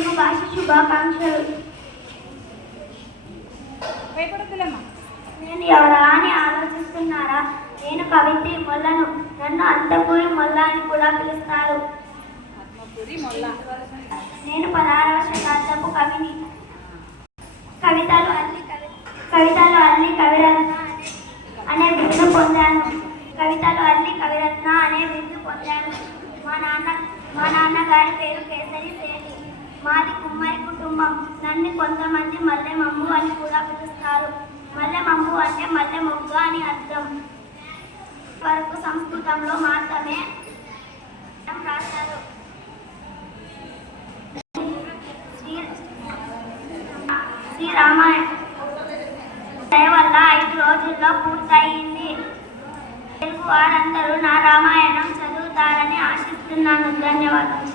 తెలుగు భాష శుభాకాంక్షలు. నేను ఎవరా అని ఆలోచిస్తున్నారా? నేను కవిత్రి మొల్లను. నన్ను అంతపూరి మొల్ల అని కూడా పిలుస్తారు. నేను 16వ శతాబ్దపు కవిని. కవితలు అల్లి కవిరత్న అనే బిరుదు పొందాను. మా నాన్నగారి పేరు కేసరి సేటి. మాది కుమ్మరి కుటుంబం. నన్ను కొంతమంది మల్లెమమ్ము అని కూడా పిలుస్తారు. మల్లెమమ్ము అంటే మల్లె మొగ్గ అని అర్థం. వరకు సంస్కృతంలో మాత్రమే రాశారు. శ్రీరామాయణ దయ వల్ల 5 రోజుల్లో పూర్తయింది. తెలుగు వారందరూ నా రామాయణం చదువుతారని ఆశిస్తున్నాను. ధన్యవాదాలు.